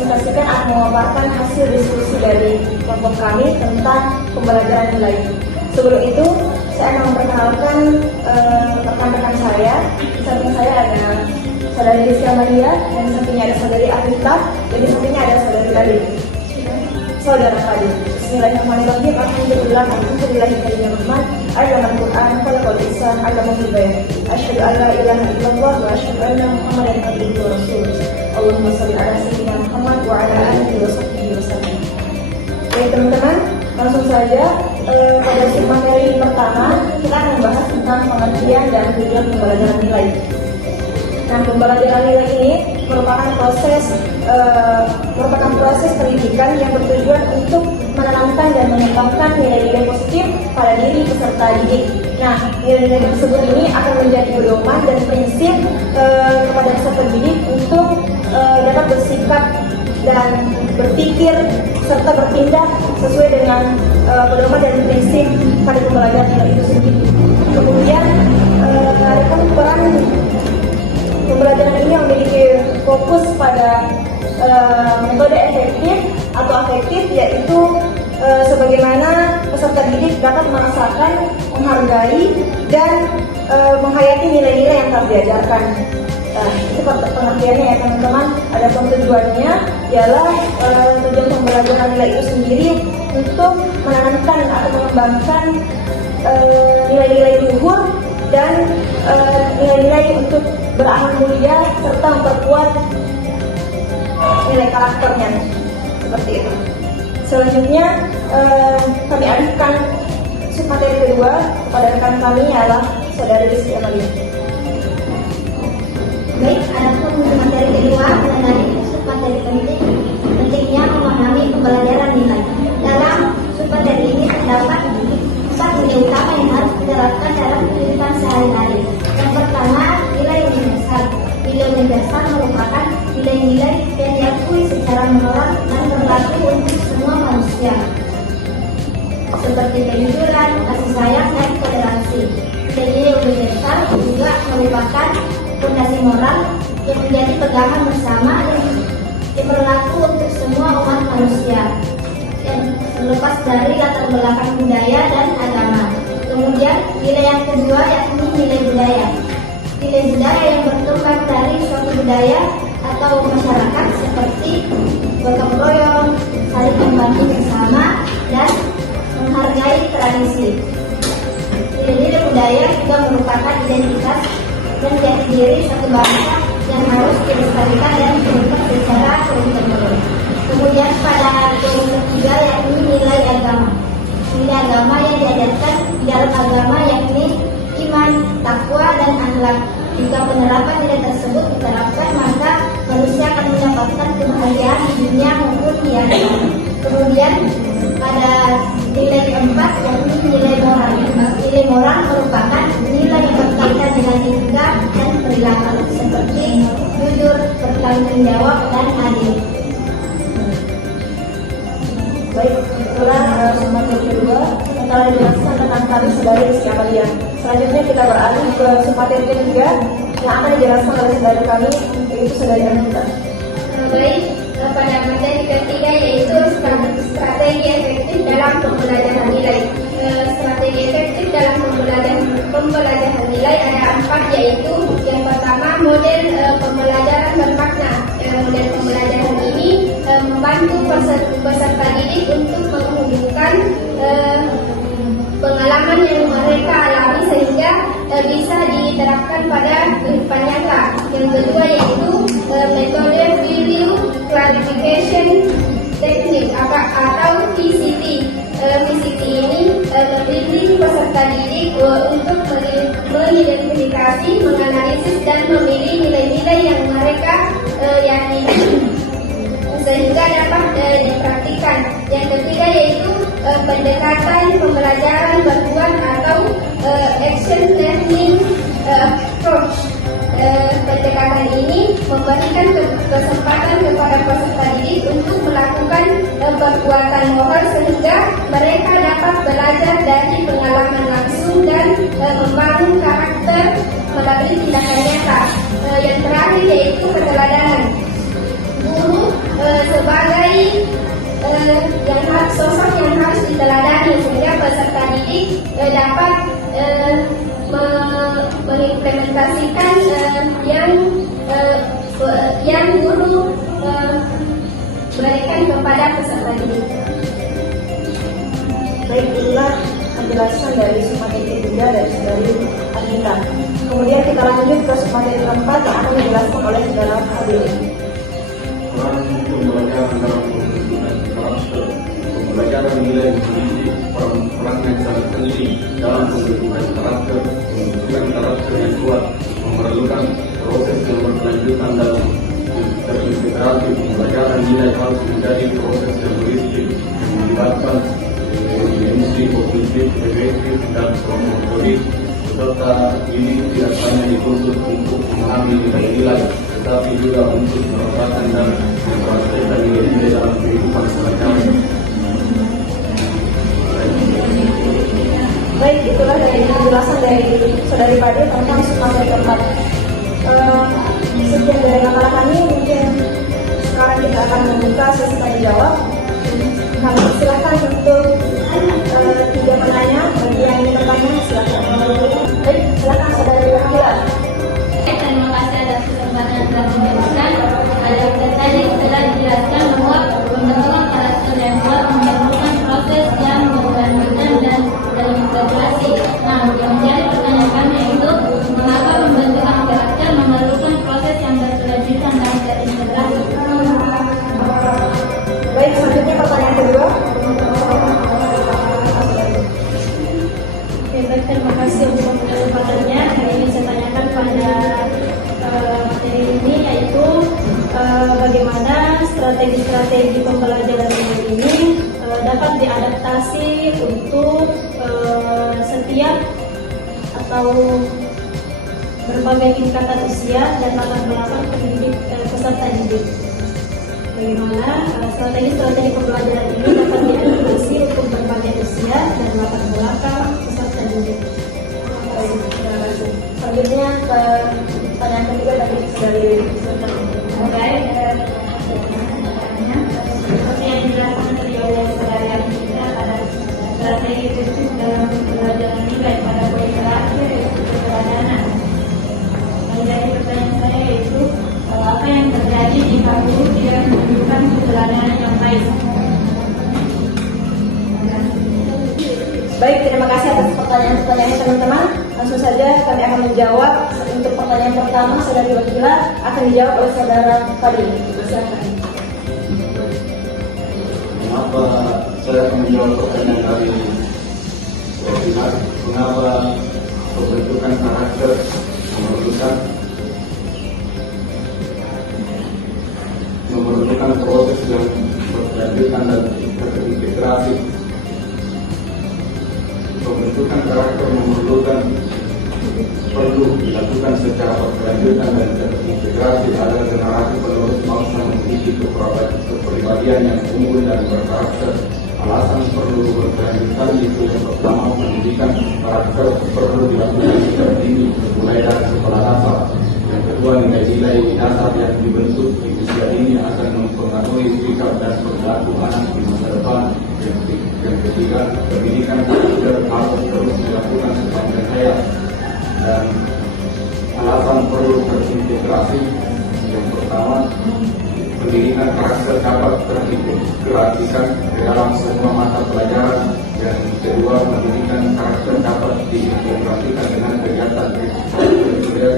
mempresentasikan atau memaparkan hasil diskusi dari kelompok kami tentang pembelajaran nilai. Sebelum itu, saya akan memperkenalkan rekan-rekan saya. Di samping saya ada saudari Rizky Amalia, dan di sampingnya ada saudari Arifah, dan di sampingnya ada saudari Radit. Saudara Radit. Bismillahirrahmanirrahim. Alhamdulillah, alhamdulillahirrahmanirrahim. Al-Quran, Khalaqal Insan, Al-Mahul Bayan. Asyhadu an la ilaha illallah wa asyhadu anna Muhammadan abduhu wa rasuluh. Allahumma shalli ala sayyidina Muhammad wa ala alihi wa sahbihi wasallam. Baik teman-teman, langsung saja pada materi pertama kita akan membahas tentang pengertian dan tujuan pembelajaran nilai. Nah, pembelajaran nilai ini merupakan proses pendidikan yang bertujuan untuk menanamkan dan mengembangkan nilai-nilai positif pada diri peserta didik. Nah, nilai-nilai tersebut ini akan menjadi pedoman dan prinsip kepada peserta didik untuk dapat bersikap dan berpikir serta bertindak sesuai dengan pedoman dan prinsip pada pembelajaran nilai itu sendiri. Kemudian ada peran pembelajaran ini memiliki fokus pada metode efektif atau afektif, yaitu sebagaimana peserta didik dapat merasakan, menghargai, dan menghayati nilai-nilai yang telah diajarkan. Itu pengertiannya ya teman-teman. Adapun tujuannya ialah tujuan pembelajaran nilai itu sendiri untuk menanamkan atau mengembangkan nilai-nilai luhur dan nilai-nilai untuk beramal mulia serta memperkuat nilai karakternya, seperti itu. Selanjutnya kami alihkan submateri kedua kepada rekan kami ialah saudari Rizky Amalia. Baik, adapun materi kedua mengenai submateri pentingnya memahami pembelajaran nilai. Dalam submateri ini terdapat 4 nilai utama yang harus diterapkan dalam kehidupan sehari-hari. Yang pertama, nilai universal. Nilai universal merupakan nilai-nilai yang diakui secara moral dan berlaku untuk semua manusia, seperti kejujuran, kasih sayang, dan toleransi. Nilai-nilai universal juga merupakan fondasi moral yang menjadi pegangan bersama yang berlaku untuk semua umat manusia, yang terlepas dari latar belakang budaya dan agama. Kemudian nilai yang kedua yakni nilai budaya. Nilai budaya yang berkembang dari suatu budaya atau masyarakat seperti gotong royong, saling membantu bersama, dan menghargai tradisi. Nilai-nilai budaya juga merupakan identitas dan jati diri satu bangsa yang harus dilestarikan dan dibentuk secara terus-menerus. Kemudian pada yang ketiga yakni nilai agama. Nilai agama yang diajarkan di dalam agama yakni iman, takwa, dan akhlak. Jika penerapan nilai tersebut diterapkan, maka manusia akan mendapatkan kebahagiaan di dunia maupun di akhirat. Kemudian pada nilai keempat yakni nilai moral. Nilai moral merupakan nilai yang berkaitan dengan etika dan perilaku seperti jujur, bertanggung jawab, dan adil. Baik, itulah submateri kedua yang telah dijelaskan tentang kami saudari Rizky Amalia. Selanjutnya kita beralih ke submateri ketiga yang akan dijelaskan oleh saudara kami, yaitu saudari Anita. Baik, pada materi ketiga yaitu strategi efektif dalam pembelajaran nilai. Strategi efektif dalam pembelajaran nilai ada 4, yaitu yang pertama model pembelajaran bermakna. Model pembelajaran ini membantu peserta didik untuk menghubungkan pengalaman yang mereka alami sehingga bisa diterapkan pada kehidupan nyata. Yang kedua yaitu metode value clarification technique atau VCT. VCT ini membimbing peserta didik untuk mengidentifikasi, menganalisis, dan memilih nilai-nilai yang mereka yakini sehingga dapat dipraktikkan. Yang ketiga yaitu pendekatan pembelajaran bantuan atau action learning approach. Pendekatan ini memberikan kesempatan kepada peserta didik untuk melakukan perbuatan moral sehingga mereka dapat belajar dari pengalaman langsung dan membangun karakter melalui tindakan nyata. Yang terakhir yaitu keteladanan. Guru sebagai sosok yang harus diteladani sehingga peserta didik dapat mengimplementasikan yang guru berikan kepada peserta didik. Baik, itulah penjelasan dari submateri 3 dari Adinda. Kemudian kita lanjut ke submateri 4 yang akan dijelaskan oleh saudara Fadil. Pembelajaran dalam pembentukan karakter, pembelajaran nilai mendidik peran yang sangat penting dalam pembentukan karakter yang kuat memerlukan proses yang berkelanjutan dalam terintegrasi. Pembelajaran nilai harus menjadi proses yang holistik yang melibatkan dimensi kognitif, efektif, dan motorik, serta ini tidak hanya dituntut untuk memahami nilai-nilai, tetapi juga untuk merasakan dan mempraktikkan nilai-nilai dalam kehidupan sehari-hari. Baik, itulah dari penjelasan dari saudari Fadil tentang submateri 4. Sekian dari kakak kami, mungkin sekarang kita akan membuka sesi tanya jawab. Kami silakan untuk 3 penanya. Bagi yang ingin bertanya, silakan. Baik, silakan saudari Wakila. Terima kasih atas kesempatan yang telah diberikan. Tadi telah dijelaskan bahwa pembentukan karakter yang kuat memerlukan proses yang berkelanjutan dan terintegrasi. Nah, yang menjadi pertanyaan kami yaitu mengapa pembentukan karakter memerlukan proses yang berkelanjutan dan terintegrasi? Baik, selanjutnya pertanyaan kedua. Baik, terima kasih untuk kesempatannya. Hari ini saya tanyakan pada materi ini yaitu bagaimana strategi-strategi pembelajaran ini dapat diadaptasi untuk setiap atau berbagai tingkatan usia dan latar belakang pendidik peserta didik. Bagaimana strategi-strategi pembelajaran ini dapat diadaptasi untuk berbagai usia dan latar belakang peserta didik. Baik, terima kasih. Selanjutnya ke pertanyaan ketiga dari saudari Baik, seperti yang dijelaskan tadi oleh saudari Adinda pada strategi khusus dalam pembelajaran ini baik pada poin terakhir yaitu keteladanan. Jadi pertanyaan saya yaitu apa yang terjadi jika guru tidak menunjukkan keteladanan yang baik? Baik, terima kasih atas pertanyaan-pertanyaannya teman-teman. Langsung saja kami akan menjawab. Untuk pertanyaan pertama, saudari Wakila akan dijawab oleh saudara Fadil. Silakan. Mengapa saya akan menjawab pertanyaan dari Wakila? Mengapa pembentukan karakter memerlukan proses yang berkelanjutan dan terintegrasi. Pembentukan karakter perlu dilakukan secara berkelanjutan dan terintegrasi agar generasi penerus bangsa memiliki kepribadian yang unggul dan berkarakter. Alasan perlu berkelanjutan itu yang pertama, pendidikan karakter perlu dilakukan secara dini mulai dari sekolah dasar. Yang kedua, nilai-nilai dasar yang dibentuk di usia ini akan mempengaruhi sikap dan perilaku anak di masa depan. Yang ketiga, pendidikan karakter harus terus dilakukan sepanjang hayat. Dan alasan perlu terintegrasi yang pertama, pendidikan karakter dapat terintegrasikan ke dalam semua mata pelajaran. Yang kedua, pendidikan karakter dapat diintegrasikan dengan kegiatan ekstrakurikuler.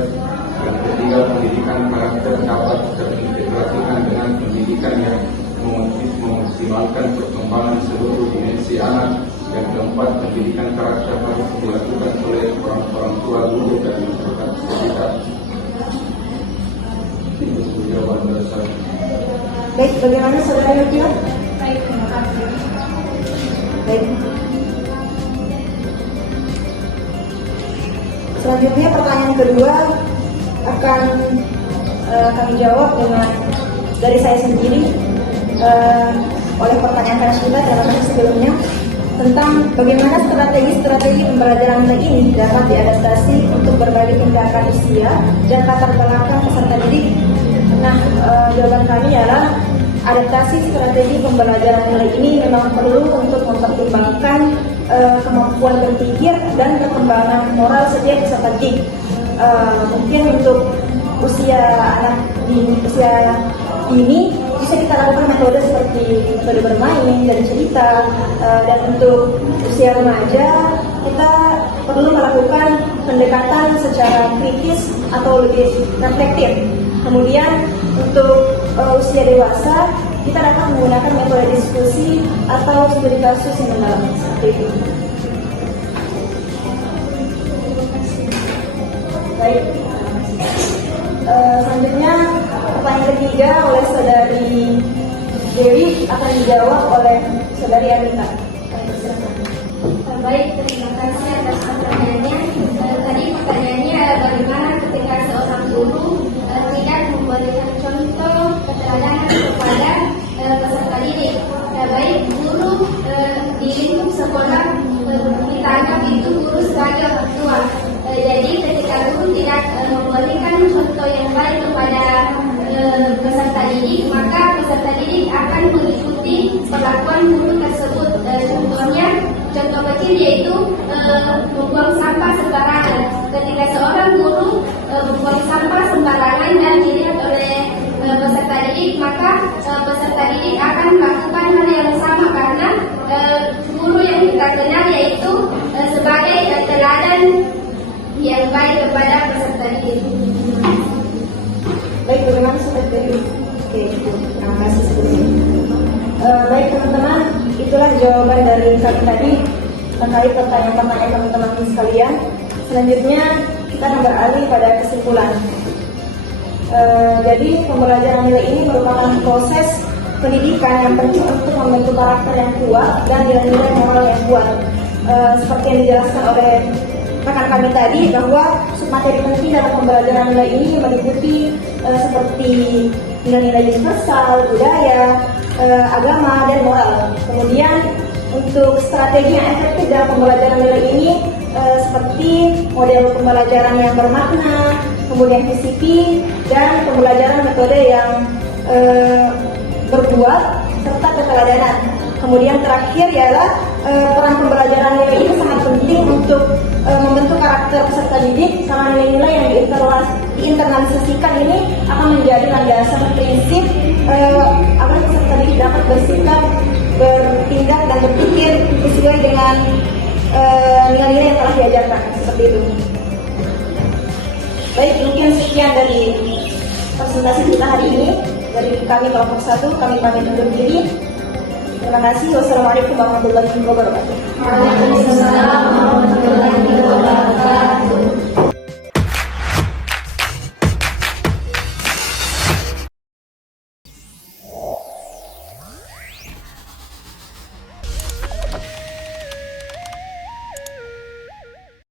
Yang ketiga, pendidikan karakter dapat terintegrasikan dengan pendidikan yang memaksimalkan perkembangan seluruh dimensi anak. Yang keempat, pendidikan karakter harus dilakukan oleh orang tua, guru, dan masyarakat sekitar. Itu jawaban dari saya. Baik, bagaimana saudara Wakila? Baik, terima kasih. Baik. Selanjutnya pertanyaan kedua akan kami jawab dengan dari saya sendiri oleh pertanyaan Kanashida terima kasih sebelumnya tentang bagaimana strategi-strategi pembelajaran ini dapat diadaptasi untuk berbagai tingkatan usia dan latar belakang peserta didik. Nah, jawaban kami adalah adaptasi strategi pembelajaran nilai ini memang perlu untuk mempertimbangkan kemampuan berpikir dan perkembangan moral setiap peserta didik. Mungkin untuk usia anak di usia ini bisa kita lakukan metode seperti metode bermain dan cerita, dan untuk usia remaja kita perlu melakukan pendekatan secara kritis atau lebih reflektif. Kemudian untuk usia dewasa kita dapat menggunakan metode diskusi atau studi kasus yang mendalam seperti itu. Baik. Selanjutnya pertanyaan ketiga oleh saudari Dewi akan dijawab oleh saudari Anita. Baik, terima kasih atas pertanyaannya. Tadi pertanyaannya bagaimana ketika seorang guru tidak memberikan contoh keteladanan kepada peserta didik. Baik, guru di lingkup sekolah kita anggap itu guru sebagai orang tua. Jadi ketika guru tidak memberikan contoh yang baik kepada peserta didik, maka peserta didik akan mengikuti perlakuan guru tersebut. Contoh kecil yaitu membuang sampah sembarangan. Ketika seorang guru membuang sampah sembarangan dan dilihat oleh peserta didik, maka peserta didik akan melakukan hal yang sama karena guru yang kita kenal yaitu sebagai teladan yang baik kepada peserta didik. Baik, bagaimana seperti itu? Oke, terima kasih sebelumnya. Baik teman-teman, itulah jawaban dari kami tadi terkait pertanyaan-pertanyaan teman-teman sekalian. Selanjutnya kita akan beralih pada kesimpulan. Jadi pembelajaran nilai ini merupakan proses pendidikan yang penting untuk membentuk karakter yang kuat dan nilai-nilai moral yang kuat. Seperti yang dijelaskan oleh rekan kami tadi, bahwa submateri penting dalam pembelajaran nilai ini meliputi seperti nilai-nilai universal, budaya, agama, dan moral. Kemudian untuk strategi yang efektif dalam pembelajaran nilai ini seperti model pembelajaran yang bermakna, kemudian PCP, dan pembelajaran metode yang berbuat serta keteladanan. Kemudian terakhir ialah peran pembelajaran nilai ini sangat penting untuk membentuk karakter peserta didik, sama nilai-nilai yang diinternalisasikan ini akan menjadi landasan prinsip agar peserta didik dapat bersikap, bertindak, dan berpikir sesuai dengan nilai-nilai yang telah diajarkan, seperti itu. Baik, mungkin sekian dari presentasi kita hari ini. Dari kami kelompok 1, kami pamit undur diri. Terima kasih. Wassalamualaikum warahmatullahi wabarakatuh. Waalaikumsalam.